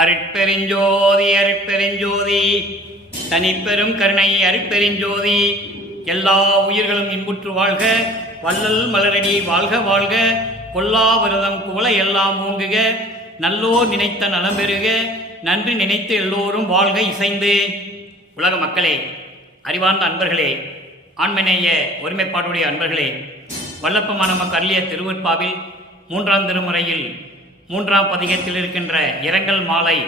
அருட்பெருஞ்சோதி அருட்பெருஞ்சோதி தனிப்பெரும் கருணை அருட்பெருஞ்சோதி. எல்லா உயிர்களும் இன்புற்று வாழ்க, வள்ளல் மலரடி வாழ்க வாழ்க, கொல்லா விரதம் குவள எல்லாம் ஓங்குக, நல்லோர் நினைத்த நலம் பெறுக, நன்றி நினைத்து எல்லோரும் வாழ்க இசைந்து. உலக மக்களே, அறிவார்ந்த அன்பர்களே, ஆண்மநேய ஒருமைப்பாடுடைய அன்பர்களே, வல்லப்பமான நமக்கு அருளிய திருவற்பாவில் 3ஆம் திருமுறையில் 3ஆம் பதிகத்தில் இருக்கின்ற இரங்கல் மாலை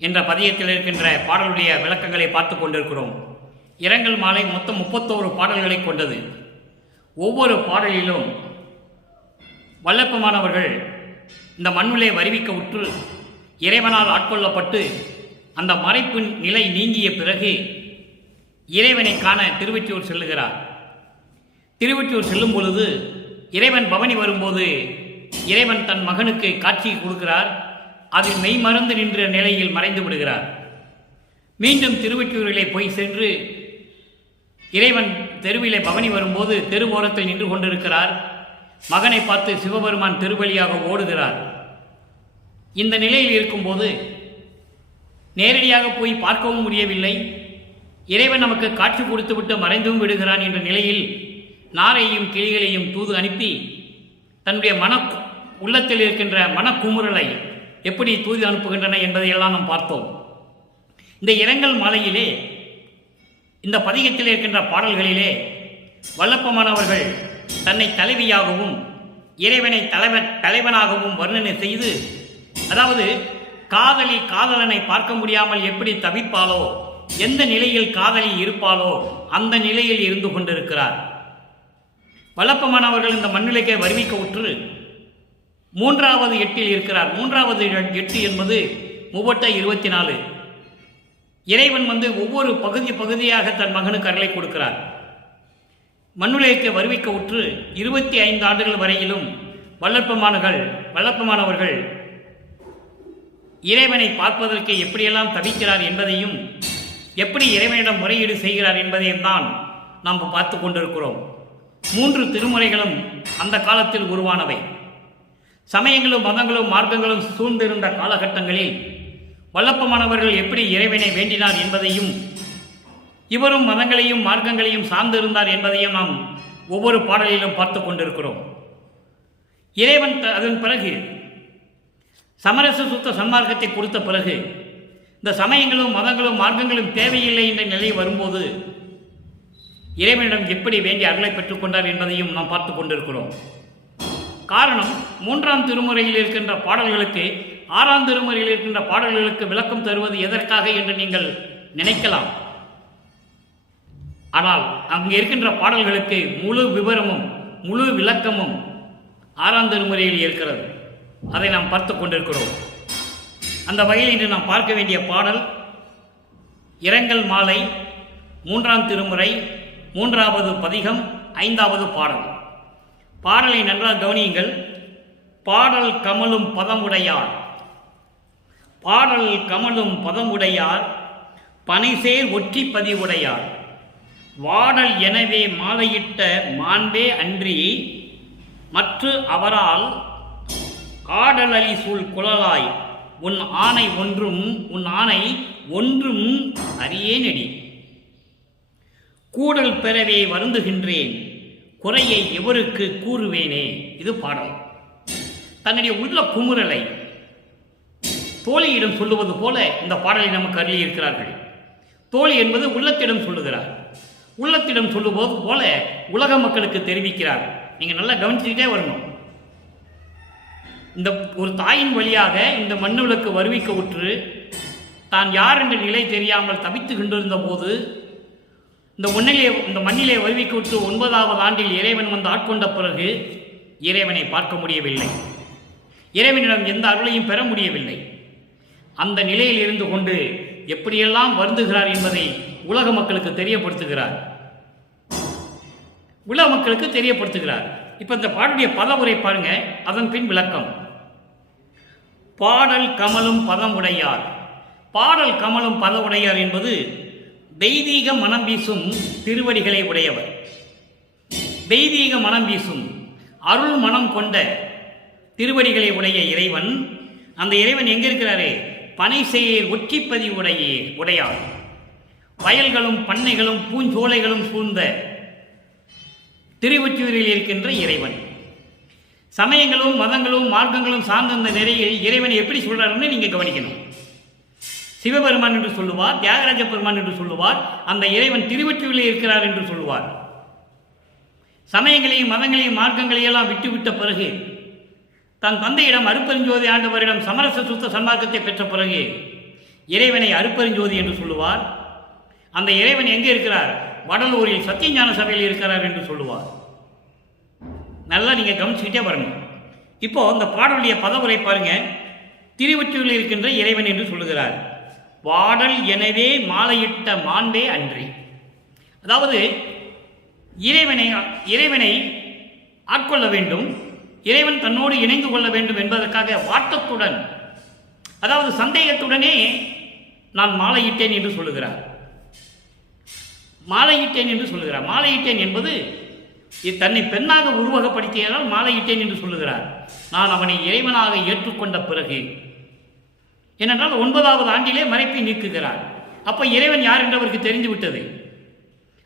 என்ற பதிகத்தில் இருக்கின்ற பாடலுடைய விளக்கங்களை பார்த்து கொண்டிருக்கிறோம். இரங்கல் மாலை மொத்தம் 31 பாடல்களை கொண்டது. ஒவ்வொரு பாடலிலும் வல்லப்பமானவர்கள் இந்த மண்ணிலே வருவிக்க உற்று இறைவனால் ஆட்கொள்ளப்பட்டு அந்த மறைப்பு நிலை நீங்கிய பிறகு இறைவனை காண திருவொற்றியூர் செல்லுகிறார். திருவொற்றியூர் செல்லும் பொழுது இறைவன் பவனி வரும்போது இறைவன் தன் மகனுக்கு காட்சி கொடுக்கிறார். அதில் மெய்மறந்து நின்ற நிலையில் மறைந்து விடுகிறார். மீண்டும் திருவொற்றியூரிலே போய் சென்று இறைவன் தெருவிலே பவனி வரும்போது தெரு ஓரத்தில் நின்று கொண்டிருக்கிறார். மகனை பார்த்து சிவபெருமான் தெருவழியாக ஓடுகிறார். இந்த நிலையில் இருக்கும்போது நேரடியாக போய் பார்க்கவும் முடியவில்லை. இறைவன் நமக்கு காட்சி கொடுத்துவிட்டு மறைந்தும் விடுகிறான் என்ற நிலையில் நாரையும் கிளிகளையும் தூது அனுப்பி தன்னுடைய உள்ளத்தில் இருக்கின்ற மனக்குமுறலை எப்படி தூது அனுப்புகின்றன என்பதையெல்லாம் நாம் பார்த்தோம். இந்த இரங்கல் மாலையிலே இந்த பதிகத்தில் இருக்கின்ற பாடல்களிலே வல்லப்பமானவர்கள் தன்னை தலைவியாகவும் இறைவனை தலைவனாகவும் வர்ணனை செய்து, அதாவது காதலி காதலனை பார்க்க முடியாமல் எப்படி தவிப்பாளோ, எந்த நிலையில் காதலி இருப்பாளோ அந்த நிலையில் இருந்து கொண்டிருக்கிறார். வல்லப்பமானவர்கள் இந்த மண்ணிலைக்கே வருவிக்க உற்று 3வது எட்டில் இருக்கிறார். 3வது எட்டு என்பது 24. இறைவன் ஒவ்வொரு பகுதியாக தன் மகனுக்கு அருளை கொடுக்கிறார். மண்ணுலைக்கு வருவிக்க உற்று 25 ஆண்டுகள் வரையிலும் வல்லப்பமானவர்கள் இறைவனை பார்ப்பதற்கு எப்படியெல்லாம் தவிக்கிறார் என்பதையும் எப்படி இறைவனிடம் முறையீடு செய்கிறார் என்பதையும் தான் நாம் பார்த்து கொண்டிருக்கிறோம். 3 திருமுறைகளும் அந்த காலத்தில் உருவானவை. சமயங்களும் மதங்களும் மார்க்கங்களும் சூழ்ந்திருந்த காலகட்டங்களில் வல்லப்பமானவர்கள் எப்படி இறைவனை வேண்டினார் என்பதையும் இவரும் மதங்களையும் மார்க்கங்களையும் சார்ந்திருந்தார் என்பதையும் நாம் ஒவ்வொரு பாடலிலும் பார்த்து கொண்டிருக்கிறோம். இறைவன் அதன் பிறகு சமரச சுத்த சன்மார்க்கத்தை கொடுத்த பிறகு இந்த சமயங்களும் மதங்களும் மார்க்கங்களும் தேவையில்லை என்ற நிலை வரும்போது இறைவனிடம் எப்படி வேண்டி அருளை பெற்றுக்கொண்டார் என்பதையும் நாம் பார்த்து கொண்டிருக்கிறோம். காரணம், 3ஆம் திருமுறையில் இருக்கின்ற பாடல்களுக்கு 6ஆம் திருமுறையில் இருக்கின்ற பாடல்களுக்கு விளக்கம் தருவது எதற்காக என்று நீங்கள் நினைக்கலாம். ஆனால் அங்கு இருக்கின்ற பாடல்களுக்கு முழு விவரமும் முழு விளக்கமும் 6ஆம் திருமுறையில் இருக்கிறது. அதை நாம் பார்த்து கொண்டிருக்கிறோம். அந்த வகையில் இன்று நாம் பார்க்க வேண்டிய பாடல் இரங்கல் மாலை 3ஆம் திருமுறை 3வது பதிகம் 5வது பாடல். பாடலை நன்றாக கவனியுங்கள். பாடல் கமலும் பதமுடையார், பாடல் கமலும் பதமுடையார், பனைசேர் ஒற்றி பதிவுடையார், வாடல் எனவே மாலையிட்ட மாண்பே அன்றி மற்ற அவரால் ஆடல் அலி சூழ் குழலாய் உன் ஆணை ஒன்றும் அறியேனடி, கூடல் பெறவே வருந்துகின்றேன் குறையை எவருக்கு கூறுவேனே. இது பாடல். தன்னுடைய உள்ள குமுறலை தோழியிடம் சொல்லுவது போல இந்த பாடலை நமக்கு அருளி இருக்கிறார்கள். தோழி என்பது உள்ளத்திடம் சொல்லுகிறார். உள்ளத்திடம் சொல்லுவது போல உலக மக்களுக்கு தெரிவிக்கிறார். நீங்கள் நல்லா கவனிச்சுக்கிட்டே வரணும். இந்த ஒரு தாயின் வழியாக இந்த மண்ணுலக்கு வருவிக்க உற்று தான் யார் என்ற நிலை தெரியாமல் தவித்து கொண்டிருந்த போது இந்த மண்ணிலே வருவிக்க விட்டு 9வது ஆண்டில் இறைவன் ஆட்கொண்ட பிறகு இறைவனை பார்க்க முடியவில்லை. இறைவனிடம் எந்த அருளையும் பெற முடியவில்லை. அந்த நிலையில் இருந்து கொண்டு எப்படியெல்லாம் வருந்துகிறார் என்பதை உலக மக்களுக்கு தெரியப்படுத்துகிறார். இப்ப இந்த பாடலுடைய பதவுரை பாருங்க, அதன் பின் விளக்கம். பாடல் கமலும் பதம் உடையார். பாடல் கமலும் பத உடையார் என்பது தெய்வீக மனம் வீசும் திருவடிகளை உடையவர். தெய்வீக மனம் வீசும் அருள் மனம் கொண்ட திருவடிகளை உடைய இறைவன், அந்த இறைவன் எங்கே இருக்கிறாரே? பனைசெயர் ஒற்றிப்பதி உடையார் வயல்களும் பண்ணைகளும் பூஞ்சோலைகளும் சூழ்ந்த திருவொற்றியூரில் இருக்கின்ற இறைவன். சமயங்களும் மதங்களும் மார்க்கங்களும் சார்ந்த இந்த நிலையில் இறைவனை எப்படி சொல்றாருன்னு நீங்க கவனிக்கணும். சிவபெருமான் என்று சொல்லுவார், தியாகராஜ பெருமான் என்று சொல்லுவார், அந்த இறைவன் திருவொற்றியூரில் இருக்கிறார் என்று சொல்லுவார். சமயங்களையும் மதங்களையும் மார்க்கங்களையும் எல்லாம் விட்டுவிட்ட பிறகு தன் தந்தையிடம் அருப்பெருஞ்சோதி ஆண்டவரிடம் சமரச சுத்த சன்மார்க்கத்தை பெற்ற பிறகு இறைவனை அருப்பெருஞ்சோதி என்று சொல்லுவார். அந்த இறைவன் எங்கே இருக்கிறார்? வடலூரில் சத்தியஞான சபையில் இருக்கிறார் என்று சொல்லுவார். நல்லா நீங்க கவனிச்சுக்கிட்டே வரணும். இப்போ இந்த பாடலுடைய பதவுரை பாருங்க. திருவொற்றியூரில் இருக்கின்ற இறைவன் என்று சொல்லுகிறார். வாடல் எனவே மாலையிட்ட மாண்பே அன்றி. அதாவது இறைவனை ஆட்கொள்ள வேண்டும், இறைவன் தன்னோடு இணைந்து கொள்ள வேண்டும் என்பதற்காக வாட்டத்துடன், அதாவது சந்தேகத்துடனே நான் மாலையிட்டேன் என்று சொல்லுகிறார். மாலையிட்டேன் என்பது தன்னை பெண்ணாக உருவகப்படுத்தியதால் மாலையிட்டேன் என்று சொல்லுகிறார். நான் அவனை இறைவனாக ஏற்றுக்கொண்ட பிறகு, ஏனென்றால் 9வது ஆண்டிலே மறைப்பை நீக்குகிறார். அப்ப இறைவன் யார் என்று அவருக்கு தெரிந்து விட்டது.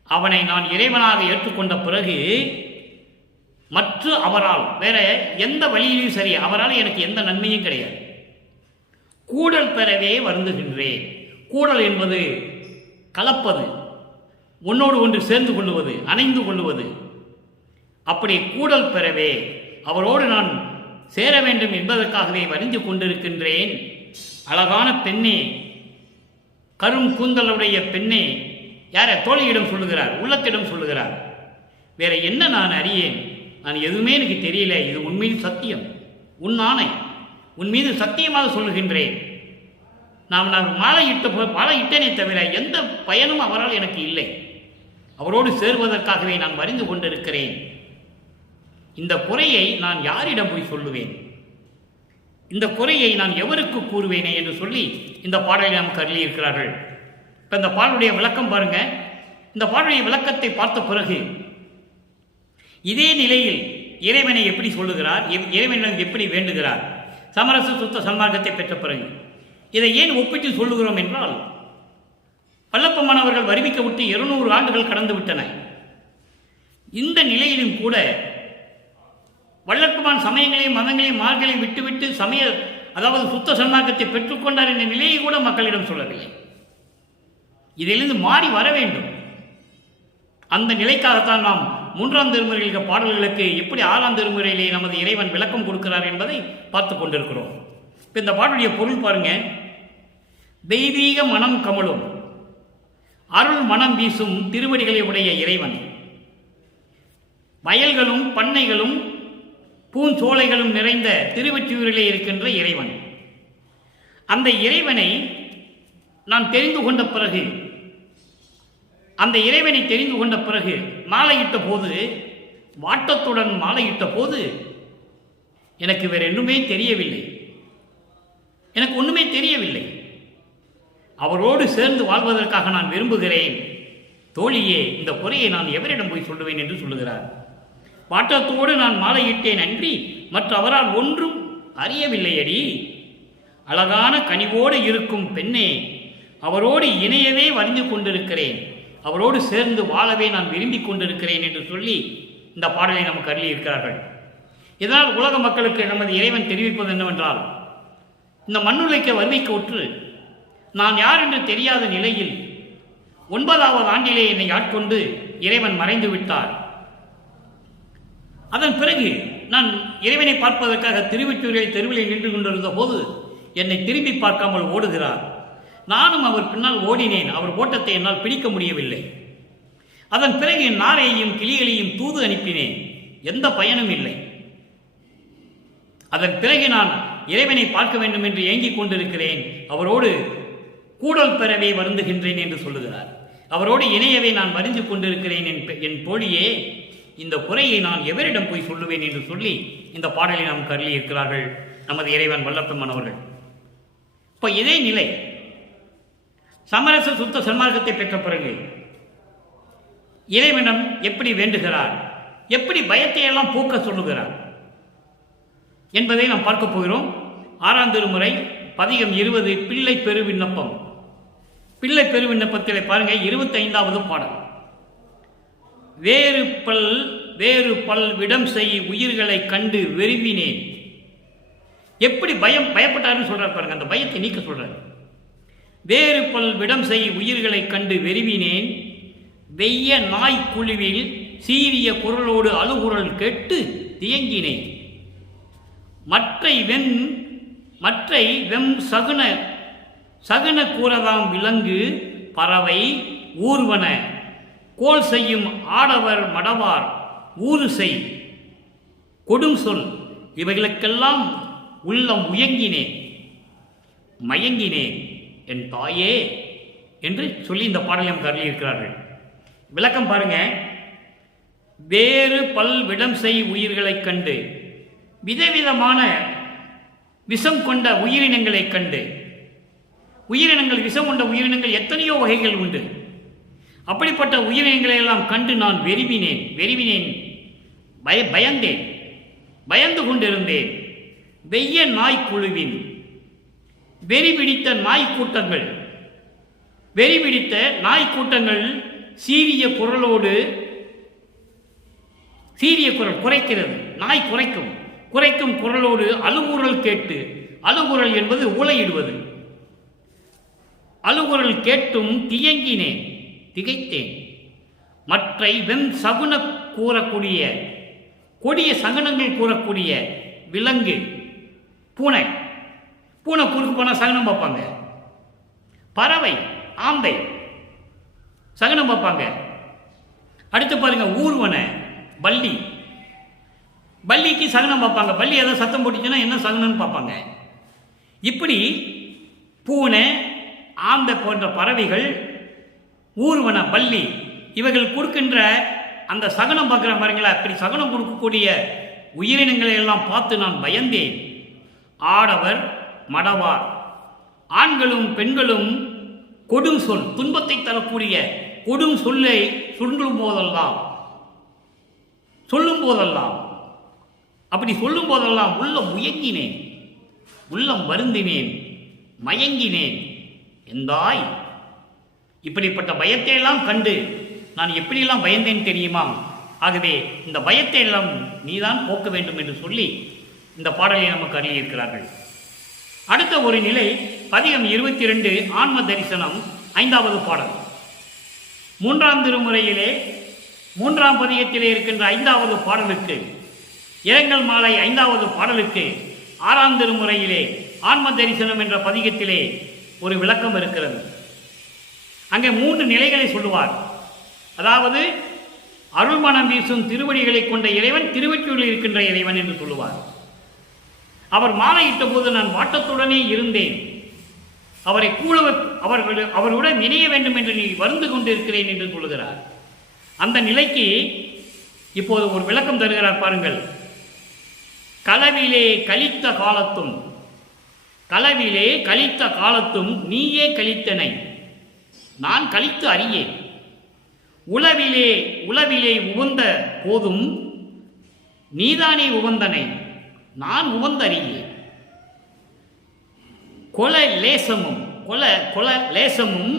அவனை நான் இறைவனாக ஏற்றுக்கொண்ட பிறகு மற்ற அவரால் வேற எந்த வழியிலும் சரி, அவரால் எனக்கு எந்த நன்மையும் கிடையாது. கூடல் பெறவே வருந்துகின்றேன். கூடல் என்பது கலப்பது, ஒன்னோடு ஒன்று சேர்ந்து கொள்ளுவது, அணைந்து கொள்ளுவது. அப்படி கூடல் பெறவே அவரோடு நான் சேர வேண்டும் என்பதற்காகவே வரிந்து கொண்டிருக்கின்றேன். அழகான பெண்ணே, கரும் கூந்தலுடைய பெண்ணே, யார தோழியிடம் சொல்லுகிறார், உள்ளத்திடம் சொல்லுகிறார். வேற என்ன நான் அறியேன்? நான் எதுவுமே எனக்கு தெரியல. இது உண்மையில் சத்தியம், உன் ஆணை, உன் மீது சத்தியமாக சொல்லுகின்றேன். நான் மாலையிட்டேனே தவிர எந்த பயனும் அவரால் எனக்கு இல்லை. அவரோடு சேருவதற்காகவே நான் வரிந்து கொண்டிருக்கிறேன். இந்த குறையை நான் யாரிடம் போய் சொல்லுவேன்? இந்த குறையை நான் எவருக்கு கூறுவேனே என்று சொல்லி இந்த பாடலை நமக்கு அருளி இருக்கிறார்கள். இப்போ இந்த பாடலுடைய விளக்கம் பாருங்க. இந்த பாடலுடைய விளக்கத்தை பார்த்த பிறகு இதே நிலையில் இறைவனை எப்படி சொல்லுகிறார், இறைவனிடம் எப்படி வேண்டுகிறார், சமரச சுத்த சன்மார்க்கத்தை பெற்ற பிறகு இதை ஏன் ஒப்பிட்டு சொல்லுகிறோம் என்றால், வல்லப்பமானவர்கள் வருவிக்க விட்டு 200 ஆண்டுகள் கடந்து விட்டன. இந்த நிலையிலும் கூட வல்லப்பமான் சமயங்களையும் மதங்களையும் மார்களையும் விட்டுவிட்டு அதாவது சுத்த சன்மார்க்கத்தை பெற்றுக்கொண்டார் என்ற நிலையை கூட மக்களிடம் சொல்லவில்லை. இதிலிருந்து மாறி வர வேண்டும். அந்த நிலைக்காகத்தான் நாம் 3ஆம் திருமுறையில் பாடல்களுக்கு எப்படி 6ஆம் திருமுறையிலே நமது இறைவன் விளக்கம் கொடுக்கிறார் என்பதை பார்த்து கொண்டிருக்கிறோம். இப்போ இந்த பாடலுடைய பொருள் பாருங்க. தெய்வீக மனம் கமலும் அருள் மனம் வீசும் திருவடிகளை உடைய இறைவன், வயல்களும் பண்ணைகளும் பூஞ்சோலைகளும் நிறைந்த திருவொற்றியூரிலே இருக்கின்ற இறைவன். அந்த இறைவனை நான் தெரிந்து கொண்ட பிறகு, அந்த இறைவனை தெரிந்து கொண்ட பிறகு மாலையிட்ட போது, வாட்டத்துடன் மாலையிட்ட போது எனக்கு வேற ஒன்றுமே தெரியவில்லை. அவரோடு சேர்ந்து வாழ்வதற்காக நான் விரும்புகிறேன். தோழியே, இந்த குறையை நான் எவரிடம் போய் சொல்லுவேன் என்று சொல்லுகிறார். வாட்டத்தோடு நான் மாலையிட்டேன் அன்றி மற்ற அவரால் ஒன்றும் அறியவில்லையடி. அழகான கனிவோடு இருக்கும் பெண்ணே, அவரோடு இணையவே வரிந்து கொண்டிருக்கிறேன், அவரோடு சேர்ந்து வாழவே நான் விரும்பிக் கொண்டிருக்கிறேன் என்று சொல்லி இந்த பாடலை நமக்கு அருளி இருக்கிறார்கள். இதனால் உலக மக்களுக்கு நமது இறைவன் தெரிவிப்பது என்னவென்றால், இந்த மண்ணுலைக்க வருவிக்க உற்று நான் யார் என்று தெரியாத நிலையில் 9வது ஆண்டிலே என்னை ஆட்கொண்டு இறைவன் மறைந்து விட்டார். அதன் பிறகு நான் இறைவனை பார்ப்பதற்காக திருவொற்றியூரில் தெருவிலே நின்று கொண்டிருந்த போது என்னை திரும்பி பார்க்காமல் ஓடுகிறார். நானும் அவர் பின்னால் ஓடினேன். அவர் ஓட்டத்தை என்னால் பிடிக்க முடியவில்லை. அதன் பிறகு என் நாரையையும் கிளிகளையும் தூது அனுப்பினேன். எந்த பயனும் இல்லை. அதன் பிறகு நான் இறைவனை பார்க்க வேண்டும் என்று ஏங்கிக் கொண்டிருக்கிறேன். அவரோடு கூடல் பெறவே வருந்துகின்றேன் என்று சொல்லுகிறார். அவரோடு இணையவே நான் வரிந்து கொண்டிருக்கிறேன். என் தோழியே, இந்த குறையை நான் எவரிடம் போய் சொல்லுவேன் என்று சொல்லி இந்த பாடலை நாம் கருளி இருக்கிறார்கள் நமது இறைவன் வல்லப்பெருமான் அவர்கள். இப்போ இதே நிலை சமரச சுத்த சன்மார்க்கத்தை பெற்ற பிறகு இறைவனிடம் எப்படி வேண்டுகிறார், எப்படி பயத்தை எல்லாம் போக்க சொல்லுகிறார் என்பதை நாம் பார்க்க போகிறோம். 6ஆம் திருமுறை பதிகம் 20 பிள்ளை பெரு விண்ணப்பம். பிள்ளை பெரு விண்ணப்பத்தில் பாருங்க 25வது பாடல். வேறு பல் விடம் செய் உயிர்களை கண்டு வெறுவினேன். எப்படி பயப்பட்டாருன்னு சொல்றாரு பாருங்க, அந்த பயத்தை நீக்க சொல்றாரு. வேறு பல் விடம் செய் உயிர்களை கண்டு வெறுவினேன், வெய்ய நாய் குழுவில் சீரிய குரலோடு அழுகுரல் கேட்டு தியங்கினேன். மற்றை வெம் சகுன கூறதாம் விலங்கு பறவை ஊர்வன கோல் செய்யும் ஆடவர் மடவார் ஊறு செய் கொடும் சொல் இவைகளுக்கெல்லாம் உள்ளம் மயங்கினேன் என் தாயே என்று சொல்லி இந்த பாடலை நமக்கு அருளியிருக்கிறார்கள். விளக்கம் பாருங்க. வேறு பல் விடம் செய் உயிர்களைக் கண்டு, விதவிதமான விஷம் கொண்ட உயிரினங்களைக் கண்டு, விஷம் கொண்ட உயிரினங்கள் எத்தனையோ வகைகள் உண்டு. அப்படிப்பட்ட உயிரினங்களை எல்லாம் கண்டு நான் வெறுவினேன், பயந்து கொண்டிருந்தேன். வெய்ய நாய் குழுவின் வெறி பிடித்த நாய்க்கூட்டங்கள் சீரிய குரல் குறைக்கிறது. நாய் குறைக்கும் குரலோடு அழுகுரல் கேட்டு, அழுகுரல் என்பது ஊளையிடுவது, அழுகுரல் கேட்டும் திகைத்தேன். மற்றை வெண் சகுன கூறக்கூடிய கொடிய சகனங்கள் கூறக்கூடிய விலங்கு பூனை குறுக்கு போனால் சகனம் பார்ப்பாங்க. பறவை ஆந்தை சகனம் பார்ப்பாங்க. அடுத்து பாருங்க, ஊர்வன பல்லிக்கு சகனம் பார்ப்பாங்க. பல்லி ஏதாவது சத்தம் போட்டுச்சுன்னா என்ன சகனம்னு பார்ப்பாங்க. இப்படி பூனை ஆந்தை போன்ற பறவைகள், ஊர்வன பல்லி இவைகள் கொடுக்கின்ற அந்த சகனம் பார்க்குற பாருங்களா, அப்படி சகனம் கொடுக்கக்கூடிய உயிரினங்களை எல்லாம் பார்த்து நான் பயந்தேன். ஆடவர் மடவார் ஆண்களும் பெண்களும் கொடும் சொல், துன்பத்தை தரக்கூடிய கொடும் சொல்லை சொல்லும் போதெல்லாம் அப்படி சொல்லும் போதெல்லாம் உள்ளம் வருந்தினேன், மயங்கினேன். எந்தாய், இப்படிப்பட்ட பயத்தை எல்லாம் கண்டு நான் எப்படியெல்லாம் பயந்தேன் தெரியுமா? ஆகவே இந்த பயத்தை எல்லாம் நீதான் போக்க வேண்டும் என்று சொல்லி இந்த பாடலை நமக்கு அருளியிருக்கிறார்கள். அடுத்த ஒரு நிலை பதிகம் 22 ஆன்ம தரிசனம் 5வது பாடல். 3ஆம் திருமுறையிலே 3ஆம் பதிகத்திலே இருக்கின்ற 5வது பாடலுக்கு, இரங்கல் மாலை 5வது பாடலுக்கு 6ஆம் திருமுறையிலே ஆன்ம தரிசனம் என்ற பதிகத்திலே ஒரு விளக்கம் இருக்கிறது. அங்கே 3 நிலைகளை சொல்லுவார். அதாவது அருள்மனம் வீசும் திருவடிகளை கொண்ட இறைவன், திருவற்றியூரில் இருக்கின்ற இறைவன் என்று சொல்லுவார். அவர் மாலையிட்ட போது நான் வாட்டத்துடனே இருந்தேன், அவரை அவருடன் இணைய வேண்டும் என்று நீ வருந்து கொண்டிருக்கிறேன் என்று சொல்லுகிறார். அந்த நிலைக்கு இப்போது ஒரு விளக்கம் தருகிறார் பாருங்கள். களவிலே கழித்த காலத்தும் நீயே கழித்தனை நான் கழித்து அறியேன். உளவிலே உவந்த போதும் நீதானே உவந்தனை நான் உவந்தறியேன். கொல லேசமும்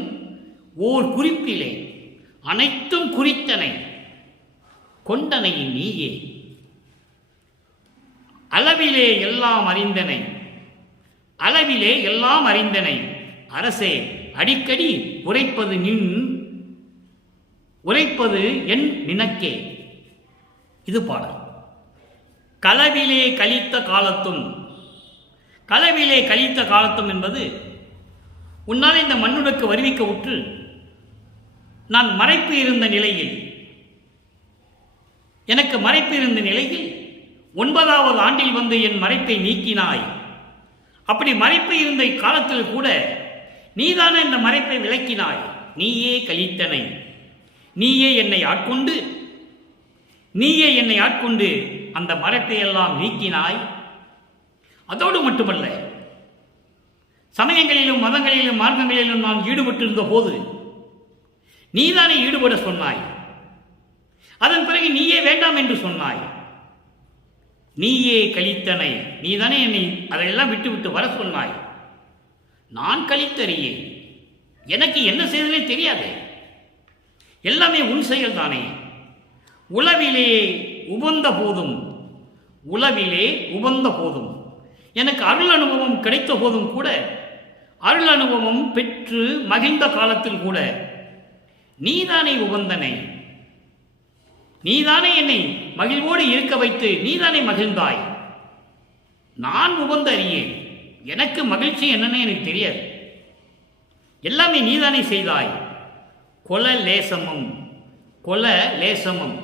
ஓர் குறிப்பிலே அனைத்தும் குறித்தனை கொண்டனை நீயே. அளவிலே எல்லாம் அறிந்தனை அரசே அடிக்கடி உரைப்பது என் நினக்கே. இது பாடல். களவிலே கழித்த காலத்தும் என்பது, உன்னால் இந்த மண்ணுக்கு வருவிக்க உற்று நான் மறைப்பு இருந்த நிலையில், எனக்கு மறைப்பு இருந்த நிலையில் 9வது ஆண்டில் வந்து என் மறைப்பை நீக்கினாய். அப்படி மறைப்பு இருந்த காலத்தில் கூட நீதான இந்த மறைப்பை விளக்கினாய். நீயே கழித்தனை, நீயே என்னை ஆட்கொண்டு அந்த மறைப்பை எல்லாம் நீக்கினாய். அதோடு மட்டுமல்ல, சமயங்களிலும் மதங்களிலும் மார்க்கங்களிலும் நான் ஈடுபட்டிருந்த போது நீதானே ஈடுபட சொன்னாய். அதன் பிறகு நீயே வேண்டாம் என்று சொன்னாய். நீயே கழித்தனை, நீதானே என்னை அதையெல்லாம் விட்டு வர சொன்னாய். நான் கழித்தறியேன். எனக்கு என்ன செய்தனே தெரியாது. எல்லாமே உன் செயல் தானே. உளவிலே உவந்த போதும் எனக்கு அருள் அனுபவம் கிடைத்த போதும் கூட, அருள் அனுபவம் பெற்று மகிழ்ந்த காலத்தில் கூட நீதானே உவந்தனை, நீதானே என்னை மகிழ்வோடு இருக்க வைத்து நீதானே மகிழ்ந்தாய். நான் உவந்த அறியேன். எனக்கு மகிழ்ச்சி என்னன்னு எனக்கு தெரியாது. எல்லாமே நீதானே செய்தாய். கொல லேசமும்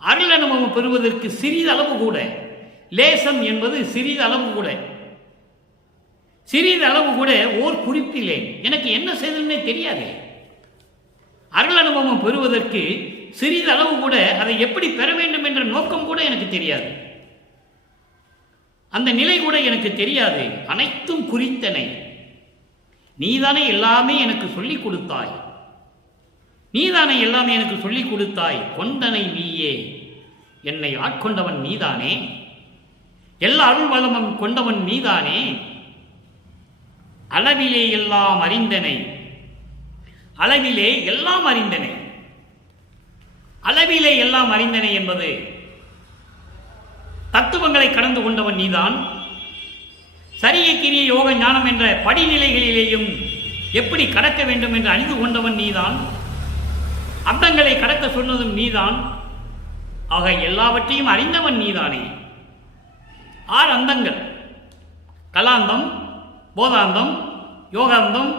அருள் அனுபவம் பெறுவதற்கு சிறிதளவு கூட, லேசம் என்பது சிறிதளவு கூட ஓர் குறிப்பிலே எனக்கு என்ன செய்ததுன்னே தெரியாது. அருள் அனுபவம் பெறுவதற்கு சிறிதளவு கூட அதை எப்படி பெற வேண்டும் என்ற நோக்கம் கூட எனக்கு தெரியாது. அந்த நிலை கூட எனக்கு தெரியாது. அனைத்தும் குறித்தனை. நீதானே எல்லாமே எனக்கு சொல்லிக் கொடுத்தாய். கொண்டனை நீயே. என்னை ஆட்கொண்டவன் நீதானே. எல்லா அருள் வளமும் கொண்டவன் நீதானே. அளவிலே எல்லாம் அறிந்தனை. அளவிலே எல்லாம் அறிந்தனை என்பது தத்துவங்களை கடந்து கொண்டவன் நீதான். சரிய கிரிய யோக ஞானம் என்ற படிநிலைகளிலேயும் எப்படி கடக்க வேண்டும் என்று அறிந்து கொண்டவன் நீதான். அந்தங்களை கடக்க சொன்னதும் நீதான். ஆக எல்லாவற்றையும் அறிந்தவன் நீதானே. 6 அந்தங்கள்: கலாந்தம், போதாந்தம், யோகாந்தம்,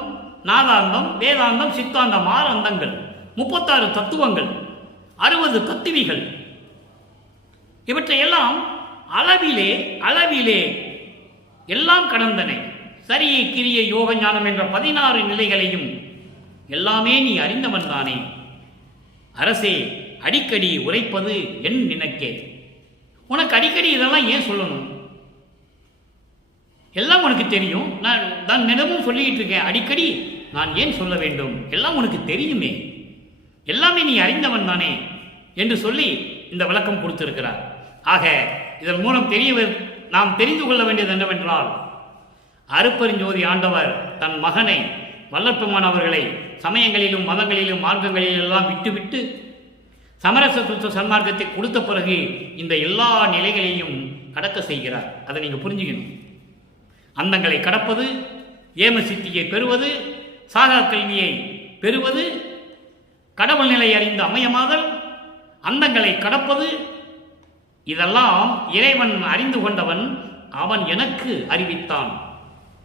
நாதாந்தம், வேதாந்தம், சித்தாந்தம். 6 அந்தங்கள், 36 தத்துவங்கள், 60 தத்துவிகள். இவற்றையெல்லாம் அளவிலே எல்லாம் கடந்தனை. சரியை கிரிய யோக ஞானம் என்ற 16 நிலைகளையும் எல்லாமே நீ அறிந்தவன் தானே. அரசே, அடிக்கடி உரைப்பது என் நினைக்கே. உனக்கு அடிக்கடி இதெல்லாம் ஏன் சொல்லணும்? எல்லாம் உனக்கு தெரியும். நான் தினமும் சொல்லிக்கிட்டு இருக்கேன். அடிக்கடி நான் ஏன் சொல்ல வேண்டும்? எல்லாம் உனக்கு தெரியுமே. எல்லாமே நீ அறிந்தவன் தானே என்று சொல்லி இந்த விளக்கம் கொடுத்திருக்கிறார். ஆக இதன் மூலம் நாம் தெரிந்து கொள்ள வேண்டியது என்னவென்றால், அருட்பெருஞ்சோதி ஆண்டவர் தன் மகனை வல்லற்பெருமான் அவர்களை சமயங்களிலும் மதங்களிலும் மார்க்கங்களிலும் எல்லாம் விட்டுவிட்டு சமரச சுத்த சன்மார்க்கத்தை கொடுத்த பிறகு இந்த எல்லா நிலைகளையும் கடக்க செய்கிறார். அதை நீங்கள் புரிஞ்சுக்கணும். அந்தங்களை கடப்பது, ஏம சித்தியை பெறுவது, சாகா கல்வியை பெறுவது, கடவுள் நிலை அறிந்து அமையமாதல், அந்தங்களை கடப்பது, இதெல்லாம் இறைவன் அறிந்து கொண்டவன், அவன் எனக்கு அறிவித்தான்.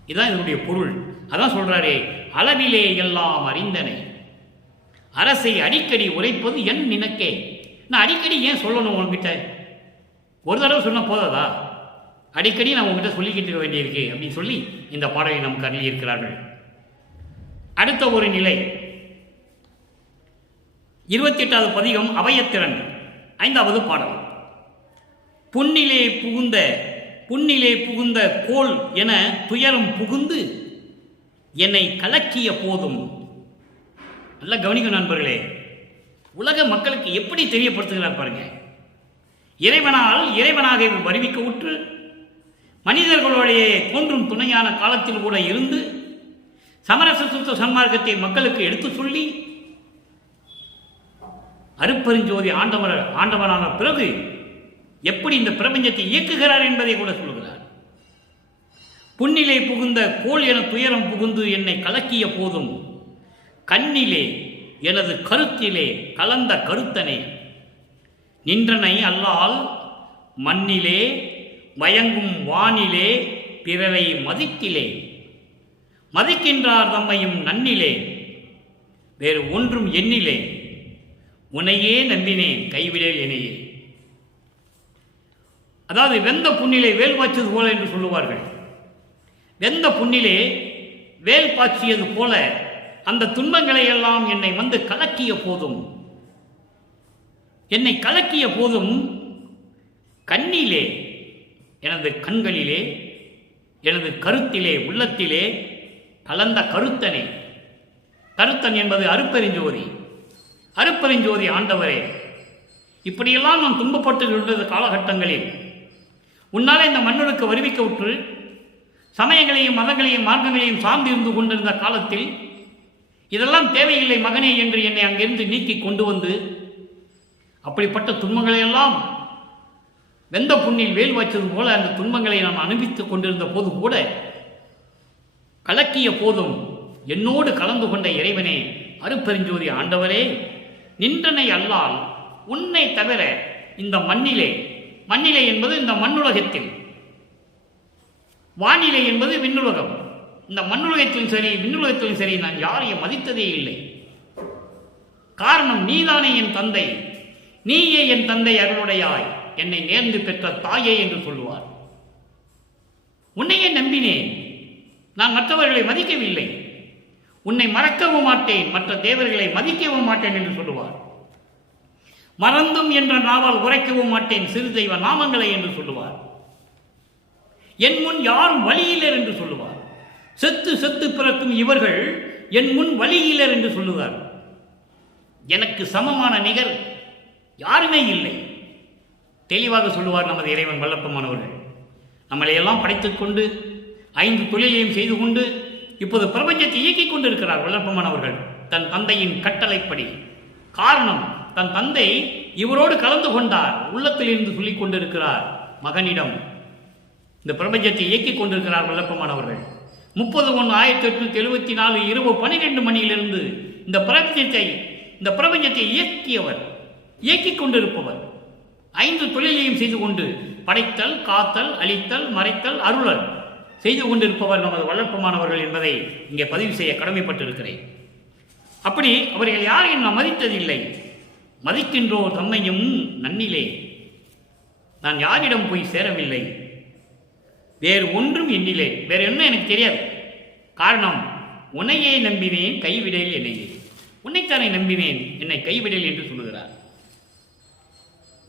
இதுதான் இதனுடைய பொருள். அதான் சொல்றாரே, அளவிலே எல்லாம் அறிந்தனை. அரசை அடிக்கடி உரைப்பது என் நினைக்கே. நான் அடிக்கடி ஏன் சொல்லணும் உங்ககிட்ட? ஒரு தடவை சொன்ன போதாதா? அடிக்கடி நான் உங்ககிட்ட சொல்லிக்கிட்டு இருக்க வேண்டியிருக்கு அப்படின்னு சொல்லி இந்த பாடலை நமக்கு அருளியிருக்கிறார்கள். அடுத்த ஒரு நிலை 28வது பதிகம் அபயத்திறன் 5வது பாடல். புன்னிலே புகுந்த கோல் என துயரம் புகுந்து என்னை கலக்கிய போதும். நல்லா கவனிக்கும் நண்பர்களே, உலக மக்களுக்கு எப்படி தெரியப்படுத்துகிறார் பாருங்க. இறைவனாக வருவிக்க உற்று மனிதர்களுடைய தோன்றும் துணையான காலத்தில் கூட இருந்து சமரச சுத்த சன்மார்க்கத்தை மக்களுக்கு எடுத்து சொல்லி அருட்பெருஞ்சோதி ஆண்டவனான பிறகு எப்படி இந்த பிரபஞ்சத்தை இயக்குகிறார் என்பதை கூட சொல்லுகிறார். புன்னிலே புகுந்த கோல் என துயரம் புகுந்து என்னை கலக்கிய போதும் கண்ணிலே எனது கருத்திலே கலந்த கருத்தனை நின்றனை அல்லால் மண்ணிலே மயங்கும் வானிலே பிறரை மதிக்கின்றார் தம்மையும் நன்னிலே வேறு ஒன்றும் எண்ணிலே உன்னையே நம்பினேன் கைவிடல் எனையே. அதாவது வெந்த புண்ணிலே வேல் பாய்ச்சது போல என்று சொல்லுவார்கள். வெந்த புண்ணிலே வேல் பாய்ச்சியது போல அந்த துன்பங்களை எல்லாம் என்னை வந்து கலக்கிய போதும் கண்ணிலே எனது கண்களிலே எனது கருத்திலே உள்ளத்திலே கலந்த கருத்தன் என்பது அருட்பெருஞ்சோதி ஆண்டவரே, இப்படியெல்லாம் நான் துன்பப்பட்டு இருந்த காலகட்டங்களில் உன்னாலே இந்த மண்ணுக்கு வருவிக்க உற்று சமயங்களையும் மதங்களையும் மார்க்கங்களையும் சார்ந்திருந்து கொண்டிருந்த காலத்தில் இதெல்லாம் தேவையில்லை மகனே என்று என்னை அங்கிருந்து நீக்கி கொண்டு வந்து அப்படிப்பட்ட துன்பங்களையெல்லாம் வெந்த புண்ணில் வேல் வச்சது போல அந்த துன்பங்களை நான் அனுபவித்துக் கொண்டிருந்த போது கூட கலக்கிய போதும் என்னோடு கலந்து கொண்ட இறைவனே, அருட்பெருஞ்சோதி ஆண்டவரே, நின்றனை அல்லால் உன்னை தவிர இந்த மண்ணிலே என்பது இந்த மண்ணுலகத்தில், வானிலை என்பது விண்ணுலகம், இந்த மண்ணுலகத்திலும் சரி விண்ணுலகத்திலும் சரி நான் யாரையும் மதித்ததே இல்லை. காரணம் நீதானே என் தந்தை, நீயே என் தந்தை அருளுடையாய், என்னை நேர்ந்து பெற்ற தாயே என்று சொல்லுவார். உன்னையே நம்பினேன், நான் மற்றவர்களை மதிக்கவில்லை, உன்னை மறக்கவும் மாட்டேன், மற்ற தேவர்களை மதிக்கவும் மாட்டேன் என்று சொல்லுவார். மறந்தும் என்ற நாவால் உரைக்கவும் மாட்டேன் சிறு தெய்வ நாமங்களை என்று சொல்லுவார். என் முன் யாரும் வழியிலர் என்று சொல்லுவார். செத்து செத்து பிறக்கும் இவர்கள் என் முன் வழியிலர் என்று சொல்லுவார். எனக்கு சமமான நிகர் யாருமே இல்லை. தெளிவாக சொல்லுவார் நமது இறைவன் வல்லப்பமானவர்கள். நம்மளையெல்லாம் படைத்துக் கொண்டு 5 தொழிலையும் செய்து கொண்டு இப்போது பிரபஞ்சத்தை இயக்கிக் கொண்டிருக்கிறார் வல்லப்பமானவர்கள் தன் தந்தையின் கட்டளைப்படி. காரணம், தன் தந்தை இவரோடு கலந்து கொண்டார், உள்ளத்தில் இருந்து சொல்லிக் கொண்டிருக்கிறார் மகனிடம். இந்த பிரபஞ்சத்தை இயக்கிக் கொண்டிருக்கிறார் வல்லப்பமானவர்கள். 30/1/1874 இரவு 12 மணியிலிருந்து இந்த பிரபஞ்சத்தை இயக்கிக் கொண்டிருப்பவர், 5 தொழிலையும் செய்து கொண்டு படைத்தல், காத்தல், அழித்தல், மறைத்தல், அருளல் செய்து கொண்டிருப்பவர் நமது வல்லப்பமானவர்கள் என்பதை இங்கே பதிவு செய்ய கடமைப்பட்டிருக்கிறேன். அப்படி அவர்கள் யாரையும் நான் மதித்ததில்லை. மதிக்கின்றோ தம்மையும் நன்னிலே, நான் யாரிடம் போய் சேரவில்லை, வேறு ஒன்றும் எண்ணிலே, வேறு என்ன எனக்கு தெரியாது. காரணம், உன்னையே நம்பினேன் கைவிடேல் என்னையே, உன்னைத்தானே நம்பினேன் என்னை கைவிடேல் என்று சொல்லுகிறார்.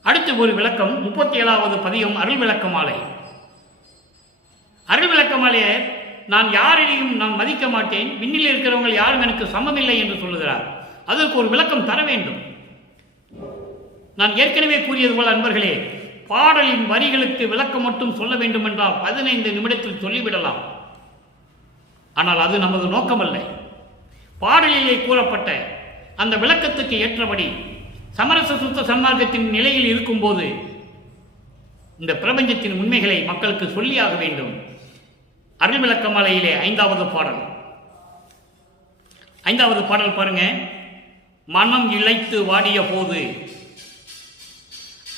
அடுத்து ஒரு விளக்கம், 37வது பதிகம் அருள் விளக்கமாலை. அருள் விளக்கமாலே நான் யாரையும் நான் மதிக்க மாட்டேன், விண்ணில் இருக்கிறவங்க யாரும் எனக்கு சமமில்லை என்று சொல்லுகிறார். அதற்கு ஒரு விளக்கம் தர வேண்டும். நான் ஏற்கனவே கூறியது போல அன்பர்களே, பாடலின் வரிகளுக்கு விளக்கம் மட்டும் சொல்ல வேண்டும் என்றால் 15 நிமிடத்தில் சொல்லிவிடலாம். ஆனால் அது நமது நோக்கமல்ல. பாடலிலே கூறப்பட்ட அந்த விளக்கத்துக்கு ஏற்றபடி சமரச சுத்த சன்மார்க்கத்தின் நிலையில் இருக்கும்போது இந்த பிரபஞ்சத்தின் உண்மைகளை மக்களுக்கு சொல்லியாக வேண்டும். அருள் விளக்கமாலையிலே 5வது பாடல் பாருங்க. மனம் இழைத்து வாடிய போது,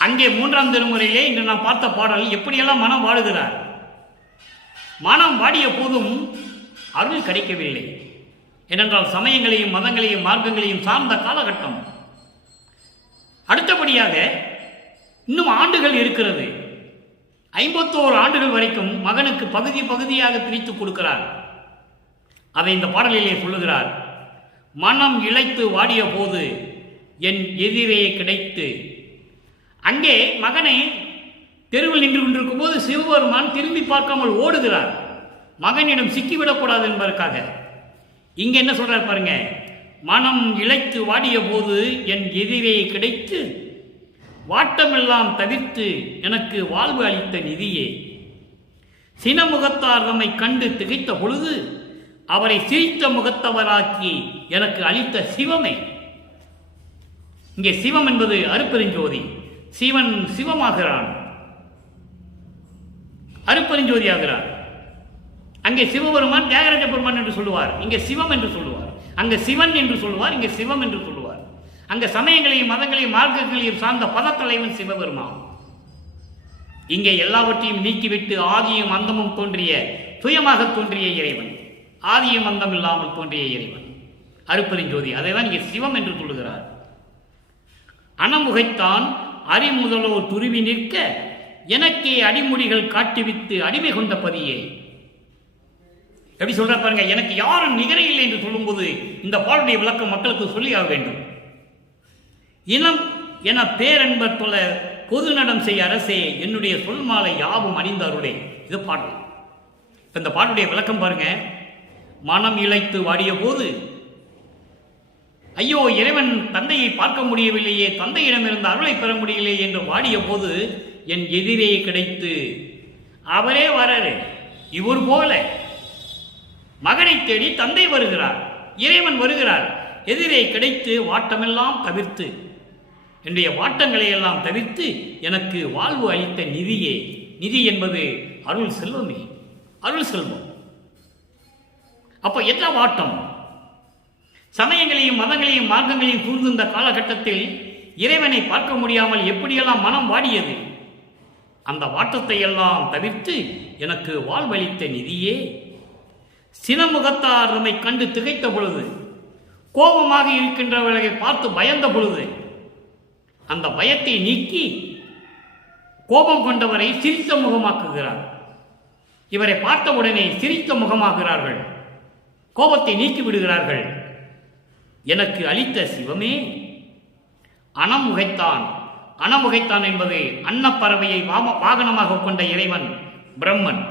அங்கே 3ஆம் திருமுறையிலே இன்று நாம் பார்த்த பாடல் எப்படியெல்லாம் மனம் வாடுகிறார். மனம் வாடிய போதும் அருள் கிடைக்கவில்லை. ஏனென்றால் சமயங்களையும் மதங்களையும் மார்க்கங்களையும் சார்ந்த காலகட்டம். அடுத்தபடியாக இன்னும் ஆண்டுகள் இருக்கிறது. 51 ஆண்டுகள் வரைக்கும் மகனுக்கு பகுதியாக பிரித்து கொடுக்கிறார். அதை இந்த பாடலிலே சொல்லுகிறார். மனம் இழைத்து வாடிய போது என் எதிரே கிடைத்து. அங்கே மகனை தெருவில் நின்று கொண்டிருக்கும் போது சிவபெருமான் திரும்பி பார்க்காமல் ஓடுகிறார், மகனிடம் சிக்கிவிடக்கூடாது என்பதற்காக. இங்க என்ன சொல்றார் பாருங்க. மனம் இழைத்து வாடிய போது என் எதிரே கிடைத்து, வாட்டமெல்லாம் தவிர்த்து எனக்கு வாழ்வு அளித்த நிதியே, சினமுகத்தார் நம்மை கண்டு திகைத்த பொழுது அவரை சிரித்த முகத்தவராக்கி எனக்கு அளித்த சிவமே. இங்கே சிவம் என்பது அருட்பெருஞ்சோதி. சிவன் சிவமாகிறான், அருட்பெருஞ்சோதி ஆகிறார். அங்கே சிவபெருமான் தியாகராஜ பெருமான் என்று சொல்லுவார், இங்கே சிவம் என்று சொல்லுவார். அங்கே சிவன் என்று சொல்லுவார், இங்கே சிவம் என்று சொல்லுவார். அங்கே சமயங்களையும் மதங்களையும் மார்க்கங்களையும் சார்ந்த பதத்தலைவன் சிவபெருமான். இங்கே எல்லாவற்றையும் நீக்கிவிட்டு ஆதியும் அந்தமும் தோன்றிய, சுயமாக தோன்றிய இறைவன், ஆதியும் அந்தம் இல்லாமல் தோன்றிய இறைவன் அருட்பெருஞ்சோதி. அதைதான் இங்கே சிவம் என்று சொல்லுகிறார். அனமுகைத்தான் அறிமுதலோ துருவி நிற்க எனக்கே அடிமுடிகள் காட்டுவித்து அடிமை கொண்ட பதியே. எப்படி சொல்ற பாருங்க. எனக்கு யாரும் நிகரே இல்லை என்று சொல்லும்போது இந்த பாடலுடைய விளக்கம் மக்களுக்கு சொல்லியாக வேண்டும். இனம் என பேரன்பர் போல பொது நடம் செய்ய அரசே என்னுடைய சொல் மாலை யாவும் அணிந்தாருடைய. இது பாடல். இப்ப இந்த பாடலுடைய விளக்கம் பாருங்க. மனம் இழைத்து வாடிய போது, ஐயோ இறைவன் தந்தையை பார்க்க முடியவில்லையே, தந்தையிடமிருந்து அருளை பெற முடியலையே என்று வாடிய போது என் எதிரே கிடைத்து, அவரே வராரு, இவர் போல மகனை தேடி தந்தை வருகிறார், இறைவன் வருகிறார். எதிரே கிடைத்து வாட்டமெல்லாம் தவிர்த்து, என்னுடைய வாட்டங்களை எல்லாம் தவிர்த்து எனக்கு வாழ்வு அளித்த நிதியே. நிதி என்பது அருள் செல்வமே, அருள் செல்வம். அப்ப என்ன வாட்டம்? சமயங்களையும் மதங்களையும் மார்க்கங்களையும் சூழ்ந்த காலகட்டத்தில் இறைவனை பார்க்க முடியாமல் எப்படியெல்லாம் மனம் வாடியது. அந்த வாட்டத்தை எல்லாம் தவிர்த்து எனக்கு வாழ்வளித்த நிதியே. சினமுகத்தார் நம்மை கண்டு திகைத்த பொழுது, கோபமாக இருக்கின்றவர்களை பார்த்து பயந்த பொழுது, அந்த பயத்தை நீக்கி கோபம் கொண்டவரை சிரித்த முகமாக்குகிறார். இவரை பார்த்தவுடனே சிரித்த முகமாகிறார்கள், கோபத்தை நீக்கி விடுகிறார்கள். எனக்கு அளித்த சிவமே. அனமுகைத்தான். அனமுகைத்தான் என்பது அன்னப்பறவையை வாகனமாக கொண்ட இறைவன் பிரம்மன்.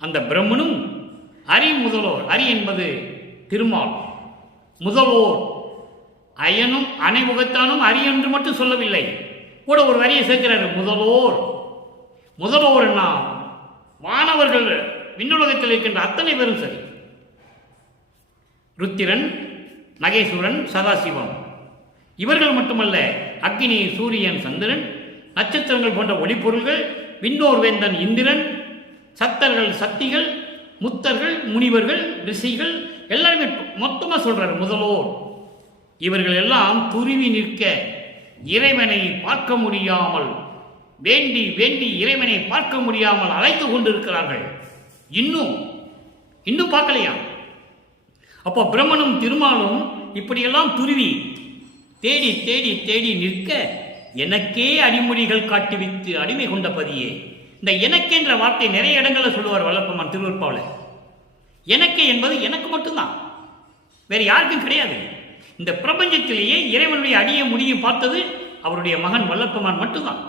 அந்த பிரம்மனும் அரி முதலோர், அரி என்பது திருமால், முதலோர் அயனும் அனைமுகத்தானும் அரி என்று மட்டும் சொல்லவில்லை, கூட ஒரு வரியை சேர்க்கிறார். முதலோர். முதலோர்னா வானவர்கள், விண்ணுலகத்தில் இருக்கின்ற அத்தனை பேரும் சரி. ருத்திரன், நகேஸ்வரன், சதாசிவம் இவர்கள் மட்டுமல்ல, அக்னி, சூரியன், சந்திரன், நட்சத்திரங்கள் போன்ற ஒளிப்பொருள்கள், விண்ணோர் வேந்தன் இந்திரன், சத்தர்கள், சக்திகள், முத்தர்கள், முனிவர்கள், ரிஷிகள் எல்லாருமே மொத்தமாக சொல்றார் முதலோர். இவர்கள் எல்லாம் துருவி நிற்க இறைவனை பார்க்க முடியாமல், வேண்டி வேண்டி இறைவனை பார்க்க முடியாமல் அழைத்து கொண்டிருக்கிறார்கள். இன்னும் பார்க்கலையா? அப்போ பிரம்மனும் திருமாலும் இப்படியெல்லாம் துருவி தேடி தேடி தேடி நிற்க, எனக்கே அடிமொழிகள் காட்டுவித்து அடிமை கொண்ட பதியே. இந்த எனக்கென்ற வார்த்தை நிறைய இடங்களில் சொல்லுவார் வல்லப்பெருமான் திருவருட்பாவில். எனக்கு என்பது எனக்கு மட்டும்தான், வேற யாருக்கும் கிடையாது. இந்த பிரபஞ்சத்திலேயே இறைவனுடைய அடிய முடியும் பார்த்தது அவருடைய மகன் வல்லப்பெருமான் மட்டும்தான்,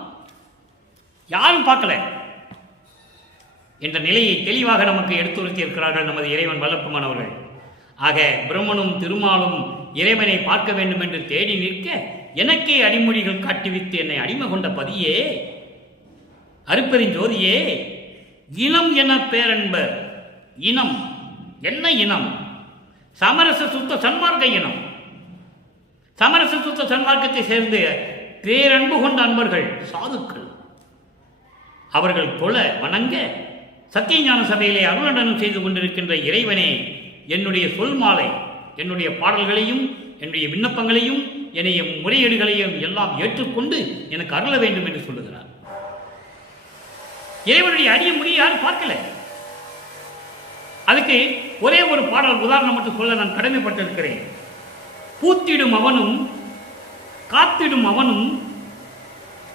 யாரும் பார்க்கல என்ற நிலையை தெளிவாக நமக்கு எடுத்துரைத்தி இருக்கிறார்கள் நமது இறைவன் வல்லப்பெருமான் அவர்கள். ஆக பிரம்மனும் திருமாலும் இறைவனை பார்க்க வேண்டும் என்று தேடி நிற்க, எனக்கே அடிமொழிகள் காட்டுவித்து என்னை அடிமை கொண்ட பதியே, அருப்பெருஞ்சோதியே. இனம் என பேரன்பர். இனம் என்ன இனம்? சமரச சுத்த சன்மார்க்க இனம். சமரச சுத்த சன்மார்க்கத்தை சேர்ந்து பேரன்பு கொண்ட அன்பர்கள், சாதுக்கள். அவர்கள் தொழ வணங்க சத்தியஞான சபையிலே அருளடனம் செய்து கொண்டிருக்கின்ற இறைவனே, என்னுடைய சொல் மாலை, என்னுடைய பாடல்களையும் என்னுடைய விண்ணப்பங்களையும் என்னுடைய முறையீடுகளையும் எல்லாம் ஏற்றுக்கொண்டு எனக்கு அருள வேண்டும் என்று சொல்லுகிறார். இறைவனுடைய அடிய முடிய யாரும் பார்க்கல. அதுக்கு ஒரே ஒரு பாடல் உதாரணம் மட்டும் சொல்ல நான் கடமைப்பட்டிருக்கிறேன். பூத்திடும் அவனும் காத்திடும் அவனும்